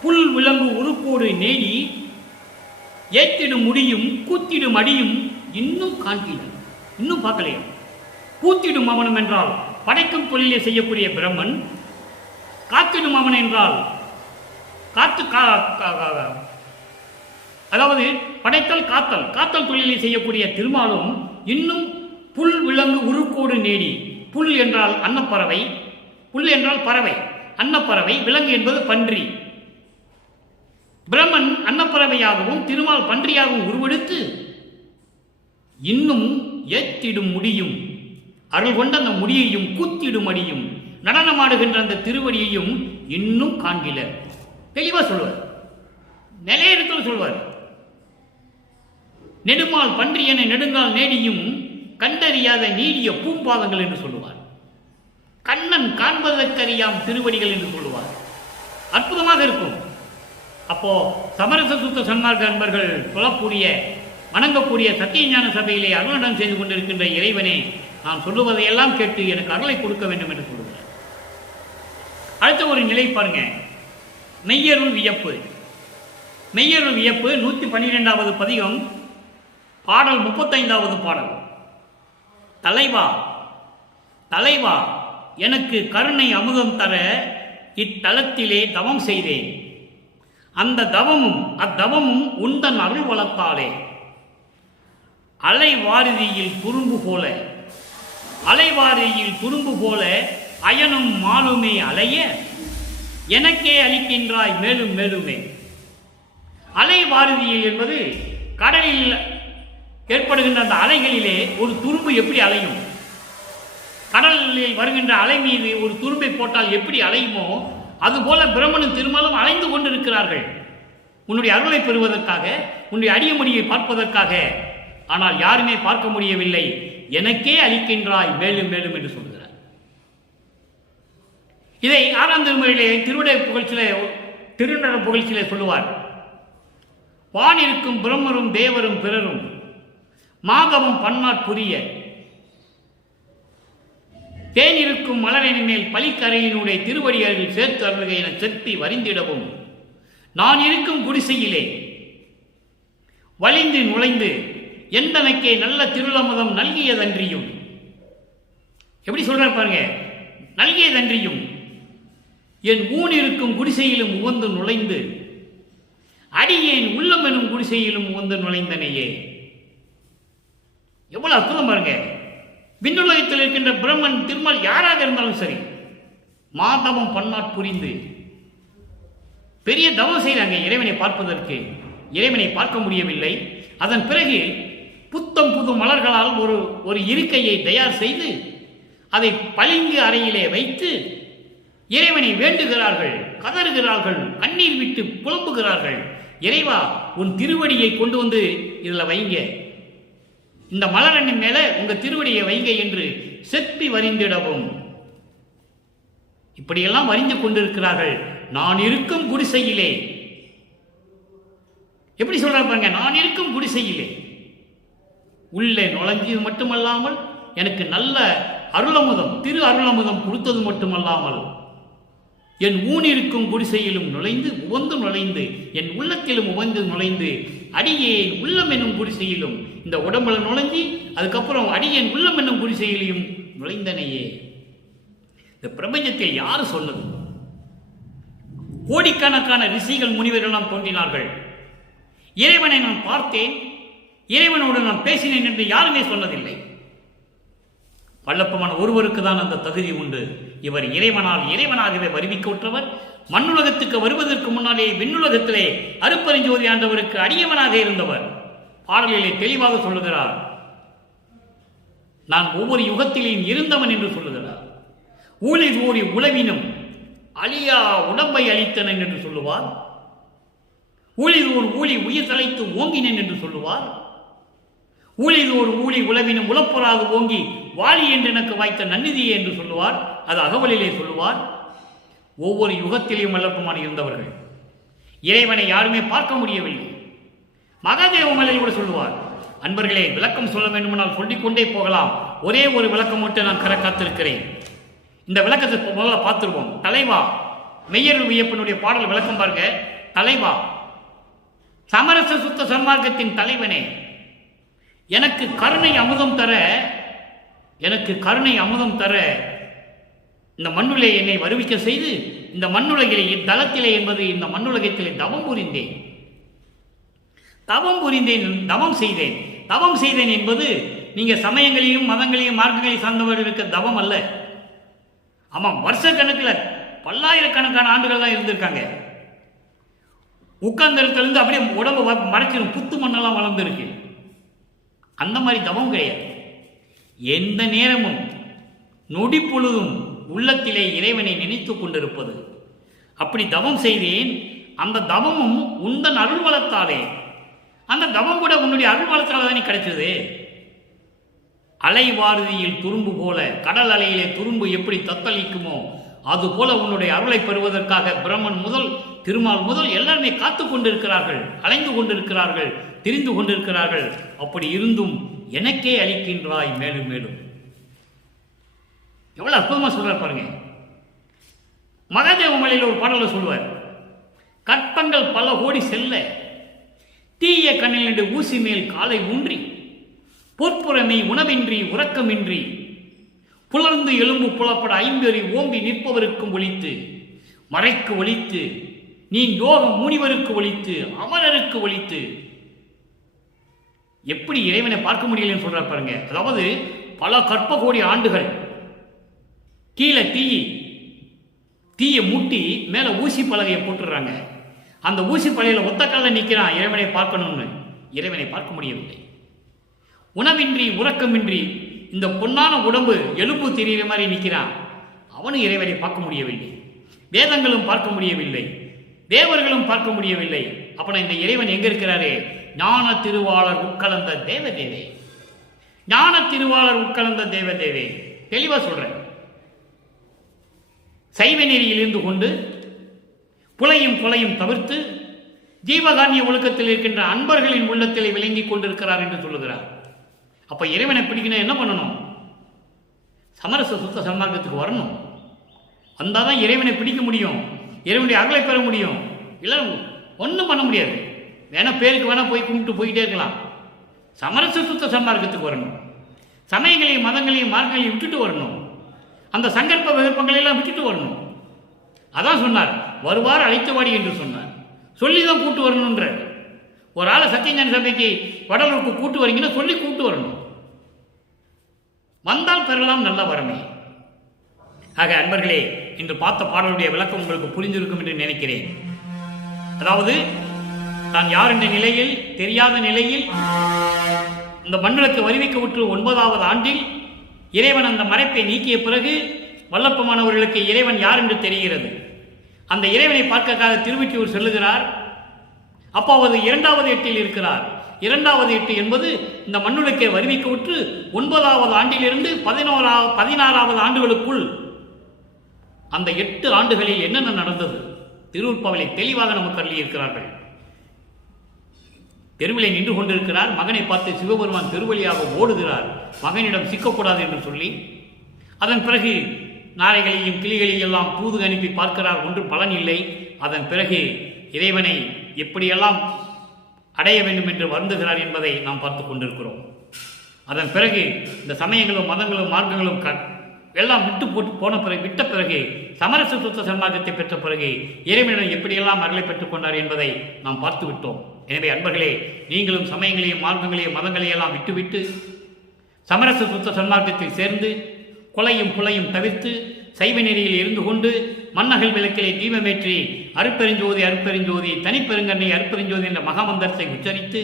புல் விலங்கு உருக்கோடு நேடி ஏத்திடும் முடியும் கூத்திடும் அடியும் இன்னும் காண்கிறேன். இன்னும் பார்க்கலையா? பூத்திடும் அவனும் என்றால் படைக்கும் தொழிலை செய்யக்கூடிய பிரம்மன், காத்திடும் அவன் என்றால் அதாவது படைத்தல் காத்தல் தொழிலை செய்யக்கூடிய திருமாலும், இன்னும் புல் விலங்கு உருக்கோடு நேடி. புல் என்றால் அன்னப்பறவை, புல் என்றால் பறவை, அன்னப்பறவை, விலங்கு என்பது பன்றி. பிரம்மன் அன்னப்பறவையாகவும் திருமால் பன்றியாகவும் உருவெடுத்து இன்னும் ஏத்திடும் முடியும், அருள் கொண்ட அந்த முடியையும் கூத்திடும் அடியும், நடனமாடுகின்ற அந்த திருவடியையும் இன்னும் காண்கில. தெளிவா சொல்வார், நிலைய இடத்துல சொல்வார். நெடுமால் பன்றியன நெடுங்கால் நேடியும் கண்டறியாத நீடிய பூம்பாதங்கள் என்று சொல்லுவார். கண்ணன் காண்பதற்கறியாம் திருவடிகள் என்று சொல்லுவார். அற்புதமாக இருக்கும். அப்போ சமரச சுத்த சன்மார்க்க அன்பர்கள் சொல்லக்கூடிய வணங்கக்கூடிய சத்தியஞான சபையிலே அருளடம் செய்து கொண்டிருக்கின்ற இறைவனே, நான் சொல்லுவதையெல்லாம் கேட்டு எனக்கு அருளை கொடுக்க வேண்டும் என்று சொல்லுகிறார். அடுத்த ஒரு நிலை பாருங்க, மெய்யருள் வியப்பு. மெய்யருள் வியப்பு 112வது பதிகம், பாடல் 35வது பாடல். தலைவா தலைவா, எனக்கு கருணை அமுதம் தர இத்தலத்திலே தவம் செய்தேன். அந்த அத்தவமும் உந்தன் அருள் வளத்தாலே அலைவாரிதியில் துரும்பு போல அயனும் மாலுமே அலைய எனக்கே அளிக்கின்றாய் மேலும் மேலுமே. அலைவாரிதியில் என்பது கடலில் ஏற்படுகின்ற அந்த அலைகளிலே ஒரு துரும்பு எப்படி அலையும், கடலில் வருகின்ற அலை மீது ஒரு துரும்பை போட்டால் எப்படி அலையுமோ அதுபோல பிரம்மனும் திருமலும் அலைந்து கொண்டிருக்கிறார்கள் உன்னுடைய அருளை பெறுவதற்காக, உன்னுடைய அடியமடியை பார்ப்பதற்காக. ஆனால் யாருமே பார்க்க முடியவில்லை. எனக்கே அளிக்கின்றாய் மேலும் மேலும் என்று சொல்கிறார். இதை 6ஆம் திருமுறையிலே திருநட புகழ்ச்சியிலே சொல்லுவார். வானிருக்கும் பிரம்மரும் தேவரும் பிறரும் மாதவம் பன்னாட்புரிய தேனிருக்கும் மலரின் மேல் பலிக்கரையினுடைய திருவடிகளில் சேர்த்து அருள்கை என செப்பி வரிந்திடவும் நான் இருக்கும் குடிசையிலே வலிந்து நுழைந்து எந்தனக்கே நல்ல திருளமுதம் நல்கியதன்றியும். எப்படி சொல்றார் பாருங்க, நல்கியதன்றியும் என் ஊன் இருக்கும் குடிசையிலும் உவந்து நுழைந்து அடியேன் உள்ளம் எனும் குடிசையிலும் உவந்து நுழைந்தனையே. எவ்வளவு அற்புதம் பாருங்க. விண்ணுலகத்தில் இருக்கின்ற பிரம்மன் திருமால் யாராக இருந்தாலும் சரி, மாதவம் பன்னாட் புரிந்து பெரிய தவம் செய்கிறாங்க இறைவனை பார்ப்பதற்கு. இறைவனை பார்க்க முடியவில்லை. அதன் பிறகு புத்தம் புது மலர்களால் ஒரு இருக்கையை தயார் செய்து அதை பளிங்கு அறையிலே வைத்து இறைவனை வேண்டுகிறார்கள், கதறுகிறார்கள், கண்ணீர் விட்டு புலம்புகிறார்கள். இறைவா, உன் திருவடியை கொண்டு வந்து இதில் வைங்க, இந்த மலரண்ணின் மேல உங்க திருவடியை வைங்க என்று செப்பி வரிந்திடவும். இப்படியெல்லாம் வரிந்து கொண்டிருக்கிறார்கள். நான் இருக்கும் குடிசையிலே. எப்படி சொல்றாரு பாருங்க, நான் இருக்கும் குடிசையிலே உள்ளே நுழைஞ்சது மட்டுமல்லாமல் எனக்கு நல்ல அருளமுதம், திரு அருளமுதம் கொடுத்தது மட்டுமல்லாமல் என் ஊனிருக்கும் குடிசையிலும் நுழைந்து உவந்து நுழைந்து என் உள்ளத்திலும் உவந்து நுழைந்து அடியேன் உள்ளம் என்னும் குடிசையிலும் இந்த உடம்புல நுழைஞ்சி அதுக்கப்புறம் அடியேன் உள்ளம் என்னும் குடிசையிலையும் நுழைந்தனையே. இந்த பிரபஞ்சத்தை யார் சொன்னது? கோடிக்கணக்கான ரிஷிகள் முனிவர்களெல்லாம் தோன்றினார்கள். இறைவனை நான் பார்த்தேன், இறைவனோடு நான் பேசினேன் என்று யாருமே சொன்னதில்லை. வல்லப்பமான ஒருவருக்கு தான் அந்த தகுதி உண்டு. இவர் இறைவனாகவே வருவிக்கவுற்றவர். மண்ணுலகத்துக்கு வருவதற்கு முன்னாலே விண்ணுலகத்திலே அருப்பெருஞ்சோதி ஆண்டவருக்கு அடியவனாக இருந்தவர். பாடலிலே தெளிவாக சொல்லுகிறார், நான் ஒவ்வொரு யுகத்திலேயும் இருந்தவன் என்று சொல்லுகிறார். ஊழி ஊறி உளவினும் அழியா உடம்பை அளித்தனன் என்று சொல்லுவார். ஊழிதோர் ஊழி உயிர் தலைத்து ஓங்கினேன் என்று சொல்லுவார். ஊழிதோர் ஊழி உளவினும் உளப்பொறாது ஓங்கி வாழி என்று எனக்கு வாய்த்த நன்னிதியே என்று சொல்லுவார். அது அகவலிலே சொல்லுவார். ஒவ்வொரு யுகத்திலேயும் வல்லப்பமான இருந்தவர்கள். இறைவனை யாருமே பார்க்க முடியவில்லை. மகாதேவ மலையில் கூட சொல்லுவார். அன்பர்களே, விளக்கம் சொல்ல வேண்டுமானால் சொல்லிக்கொண்டே போகலாம். ஒரே ஒரு விளக்கம் மட்டும் நான் காத்திருக்கிறேன். இந்த விளக்கத்தை முதல்ல பார்த்துருவோம். தலைவா, மெய்யருள் வியப்பனுடைய பாடல் விளக்கம் பாருங்க. தலைவா, சமரச சுத்த சன்மார்க்கத்தின் தலைவனே, எனக்கு கருணை அமுதம் தர இந்த மண்ணுலே என்னை வருவிக்க செய்து இந்த மண்ணுலகிலே இத்தலத்திலே என்பது இந்த மண்ணுலகத்திலே தவம் செய்தேன் என்பது நீங்க சமயங்களையும் மதங்களையும் மார்க்கங்களையும் சார்ந்தவர்களுக்கு தவம் அல்ல. ஆமாம், வருஷ கணக்கில் பல்லாயிரக்கணக்கான ஆண்டுகள் தான் இருந்திருக்காங்க. உட்கார்ந்திருந்து அப்படியே உடம்பு மறைச்சிடும், புத்து மண்ணெல்லாம் வளர்ந்துருக்கு. அந்த மாதிரி தவம் கிடையாது. எந்த நேரமும் நொடி பொழுதும் உள்ளத்திலே இறைவனை நினைத்து கொண்டிருப்பது. அப்படி தவம் செய்தேன். அந்த தவமும் உந்தன் அருள் வளத்தாலே, அந்த தவம் கூட உன்னுடைய அருள் வளத்தாலே தானே கிடைச்சது. அலைவாரதியில் துரும்பு போல, கடல் அலையிலே துரும்பு எப்படி தத்தளிக்குமோ அதுபோல உன்னுடைய அருளை பெறுவதற்காக பிரம்மன் முதல் திருமால் முதல் எல்லாருமே காத்து கொண்டிருக்கிறார்கள், அலைந்து கொண்டிருக்கிறார்கள், திரிந்து கொண்டிருக்கிறார்கள். அப்படி இருந்தும் எனக்கே அளிக்கின்றாய் மேலும் மேலும். எவ்வளவு அற்புதமா சொல்றார் பாருங்க. மகாதேவ மலையில் ஒரு பாடல சொல்லுவார். கற்பங்கள் பல கோடி செல்ல தீய கண்ணில் ஊசி மேல் காலை ஊன்றி பொற்புறமை உணவின்றி உறக்கமின்றி புலர்ந்து எலும்பு புலப்பட ஐம்பெறி ஓம்பி நிற்பவருக்கும் ஒழித்து மறைக்கு ஒழித்து நீ யோகம் முனிவருக்கு ஒழித்து அமரருக்கு ஒழித்து. எப்படி இறைவனை பார்க்க முடியலன்னு சொல்றார் பாருங்க. அதாவது பல கற்ப கோடி ஆண்டுகள் கீழே தீயை மூட்டி மேல ஊசி பலகையை போட்டுடுறாங்க. அந்த ஊசி பலகையில ஒத்த கால நிற்கிறான் இறைவனை பார்க்கணும்னு. இறைவனை பார்க்க முடியவில்லை. உணவின்றி உறக்கமின்றி இந்த பொன்னான உடம்பு எலும்பு தெரிகிற மாதிரி நிற்கிறான். அவனும் இறைவனை பார்க்க முடியவில்லை, வேதங்களும் பார்க்க முடியவில்லை, தேவர்களும் பார்க்க முடியவில்லை. அப்ப இந்த இறைவன் எங்க இருக்கிறாரு? ஞான திருவாளர் உட்கலந்த தேவதேவே, ஞான திருவாளர் உட்கலந்த தேவதேவே. தெளிவா சொல்றேன். சைவ நெறியில் இருந்து கொண்டு புலையும் கொலையும் தவிர்த்து ஜீவகானிய ஒழுக்கத்தில் இருக்கின்ற அன்பர்களின் உள்ளத்தில் விளங்கி கொண்டிருக்கிறார் என்று சொல்லுகிறார். அப்ப இறைவனை பிடிக்கணும், என்ன பண்ணணும்? சமரச சுத்த சன்மார்க்கத்துக்கு வரணும். வந்தாதான் இறைவனை பிடிக்க முடியும், இறைவனுடைய அருளை பெற முடியும். இல்லை ஒன்றும் பண்ண முடியாது. வேணா பேருக்கு வேணா போய் கும்பிட்டு போயிட்டே இருக்கலாம். சமரச சுத்த சன்மார்க்கத்துக்கு வரணும். சமயங்களையும் மதங்களையும் மார்க்கங்களையும் விட்டுட்டு வரணும். அந்த சங்கல்ப விகற்பங்களை எல்லாம் விட்டுட்டு வரணும். அதான் சொன்னார், வருவார் அழைத்தவாடி என்று சொன்னார். சொல்லிதான் கூட்டு வரணுன்ற. ஒரு ஆளை சத்தியஞான சபைக்கு வடலூருக்கு கூட்டு வரீங்கன்னா சொல்லி கூட்டு வரணும். வந்தால் பெறலாம் நல்ல வரமே. ஆக அன்பர்களே, இன்று பார்த்த பாடலுடைய விளக்கம் உங்களுக்கு புரிந்திருக்கும் என்று நினைக்கிறேன். அதாவது தான் யார் என்ற நிலையில் தெரியாத நிலையில் இந்த மண்ணுக்கு வருவிக்க விட்டு 9வது ஆண்டில் இறைவன் அந்த மறைப்பை நீக்கிய பிறகு வல்லப்பமானவர்களுக்கு இறைவன் யார் என்று தெரிகிறது. அந்த இறைவனை பார்க்கக்காக திருவொற்றியூர் செல்லுகிறார். அப்பாவது 2வது எட்டில் இருக்கிறார். 2வது எட்டு என்பது இந்த மண்ணுலக்கே வருவிக்க விட்டு 9வது ஆண்டிலிருந்து 16வது ஆண்டுகளுக்குள் அந்த 8 ஆண்டுகளில் என்னென்ன நடந்தது திருவுட்பாவிலை தெளிவாக நமக்கு அள்ளி இருக்கிறார்கள். தெருவிலை நின்று கொண்டிருக்கிறார். மகனை பார்த்து சிவபெருமான் தெருவழியாக ஓடுகிறார், மகனிடம் சிக்கக்கூடாது என்று சொல்லி. அதன் பிறகு நாரைகளையும் கிளிகளையும் எல்லாம் தூது அனுப்பி பார்க்கிறார், ஒன்றும் பலன் இல்லை. அதன் பிறகு இறைவனை எப்படியெல்லாம் அடைய வேண்டும் என்று வருந்துகிறார் என்பதை நாம் பார்த்து கொண்டிருக்கிறோம். அதன் பிறகு இந்த சமயங்களும் மதங்களும் மார்க்கங்களும் எல்லாம் விட்ட பிறகு சமரச சுத்த சன்மார்க்கத்தை பெற்ற பிறகு இறைவனிடம் எப்படியெல்லாம் அருளை பெற்றுக் கொண்டார் என்பதை நாம் பார்த்து விட்டோம். எனவே அன்பர்களே, நீங்களும் சமயங்களையும் மார்க்கங்களையும் மதங்களையும் எல்லாம் விட்டுவிட்டு சமரச சுத்த சன்மார்க்கத்தில் சேர்ந்து கொலையும் புலையும் தவிர்த்து சைவ நெறியில் இருந்து கொண்டு மன்னகல் விளக்கிலே தீபமேற்றி அருட்பெருஞ்சோதி அருட்பெருஞ்சோதி தனிப்பெருங்கண்ணை அருட்பெருஞ்சோதி என்ற மகாமந்திரத்தை உச்சரித்து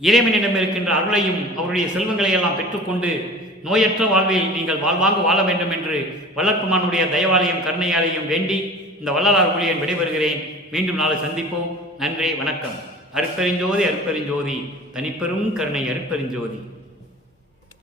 இறைவனிடம் இருக்கின்ற அருளையும் அவருடைய செல்வங்களை எல்லாம் பெற்றுக்கொண்டு நோயற்ற வாழ்வில் நீங்கள் வாழ்வாங்க வாழ வேண்டும் என்று வல்லற்பெருமானுடைய தயவாலயம் கருணையாலையும் வேண்டி இந்த வள்ளலார் ஊழியன் விடைபெறுகிறேன். மீண்டும் நாளை சந்திப்போம். நன்றி, வணக்கம். அருட்பெருஞ்சோதி அருட்பெருஞ்சோதி தனிப்பெரும் கருணை அருட்பெருஞ்சோதி.